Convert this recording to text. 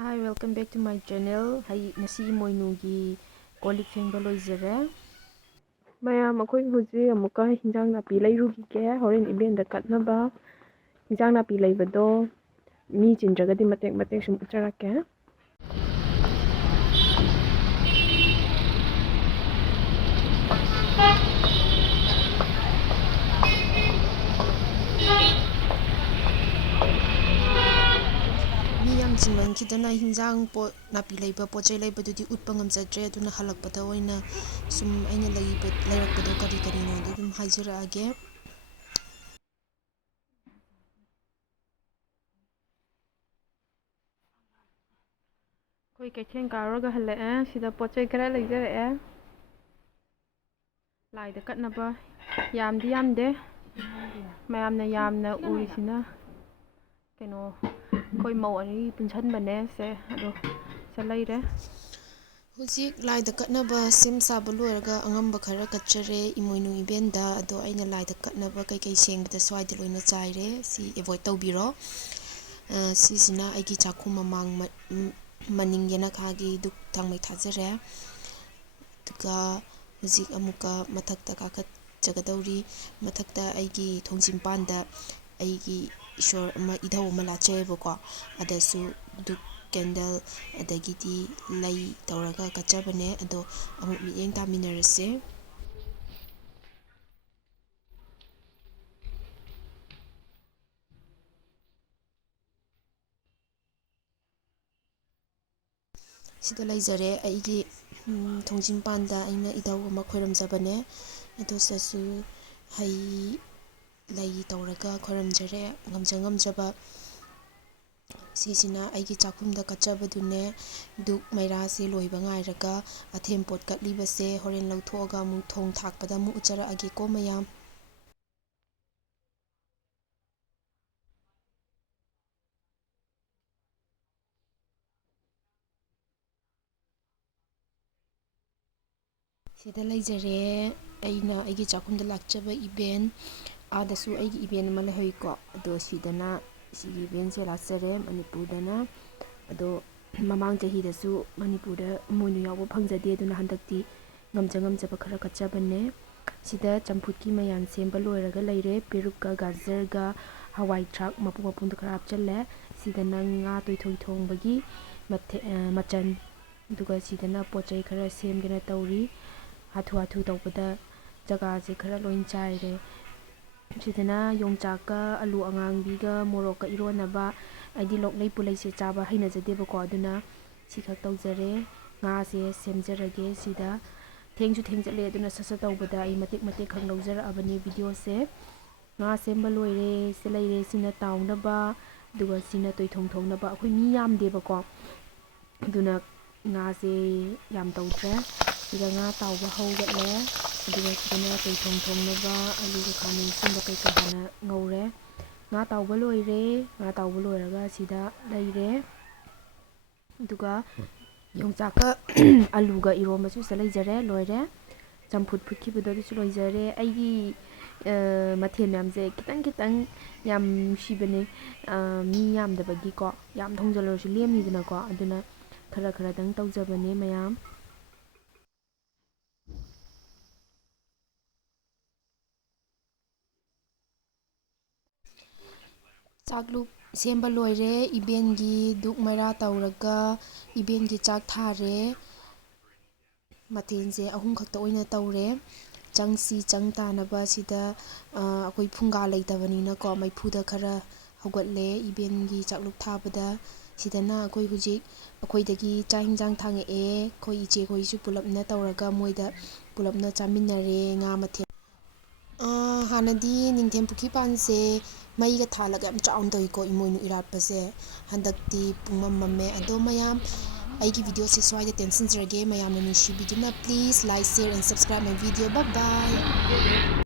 Hi, welcome back to my channel. Hay nasi Emoinu gi kolik fengba loizare. Mayam akhoi huji amuka hinjang napi leirugige horen iben da katnaba hinjang napi leibado mi chindragadi matek sum utarake. Miyam chingman kidana hinjang po napi leiba pochai leibadudi utpa ngamjadre aduna halakpada oina sum aina leirakpado kari no dum hajiraage. Koi kaithen karoga halae sida pochai kara leijare laida katnaba yamdi yamde mayamna yamna urisina keno koi mau ani punchanbane se ado salaire Huzik laida katnaba sim saba loiraga angamba khara katchare Emoinu ibenda ado aina laida katnaba kai sengbada swaida loina chaire si avoid tawbiro sisina aigi chakhu mamang maning yana khagi duk thangmai thajare tuka huzik amuka mathakta kakat jagadawri mathakta aigi thongjimpanda aigi ishwar ama idhaw ama lachayebako adasu duk candle adagidi lay tawraga kachabane ado amuk miyeng taminarase sida laizare aigi thongjimpanda aina idhaw ama khoiramjabane ado sasu hai lay tawraga khoiramjare ngamjaba sisina aigi chakhumda kachabadune duk mairase loiba ngairaga athem pot katlibase horen lauthoga mu thong thakpada mu uchara age ko mayam sida laizare aina aigi chakhumda lakchaba eben adasu aigi eben ama lehoiko ado sidana sigi eben se laksare manipurdana ado mamang jahidasu manipurda Emoinu yawa phangjade aduna handakti ngamjaba khara kachabane sida champhut ki mayan semba loiraga leire perukka gajarga hawai thrak mapung khara hapchalle sidana nga toithoi thongbagi machan duga sidana pochai khara semgena tawri hathu tawbada jaga je khara loin chaire sidana Yongchak ka allu angangbiga morokka ironaba aidi loklei pulai se chaba hainajadebako aduna sikhak tawjare nga se semjarage sida thengju thengjale aduna sasa tawbada ai matek khang lawjara abani video se nga semba loire se leire sina tawnaba duga sina toithong thongnaba akhoi mi yamdebako aduna nga se yam tawdre sida nga tawba hawgatle aduga sidana toithong thongnaba alu ga khamin simba kai hana ngaure nga tawba loiraga sida leire duga Yongchak ka allu ga eromba su salaijare loire champhut phutkhibado su loijare aigi mathen myamje kitang yam shibane mi yamdabagi ko yam thongjalorsu lemnidana ko aduna khara dang tawjabane mayam chakluk semba loire ibengi duk maira tawraga ibengi chak thare mathenje ahum khakta oina tawre changsi changtanaba sida akoi phunga leitabani ko maiphuda khara haugatle ibengi chakluk thabada sidana akoi hujik akoidagi cha hinjang thangae khoi iche khoisu pulapna tawraga moida pulapna chaminare nga mathen hanadi ningthem pukhi panse maiga thalaga am chaun doiko Emoinu erat pase handakti pungmam mamme ado mayam aigi video se swaida tension jarage mayam na nushi biduna please like share and subscribe my video bye bye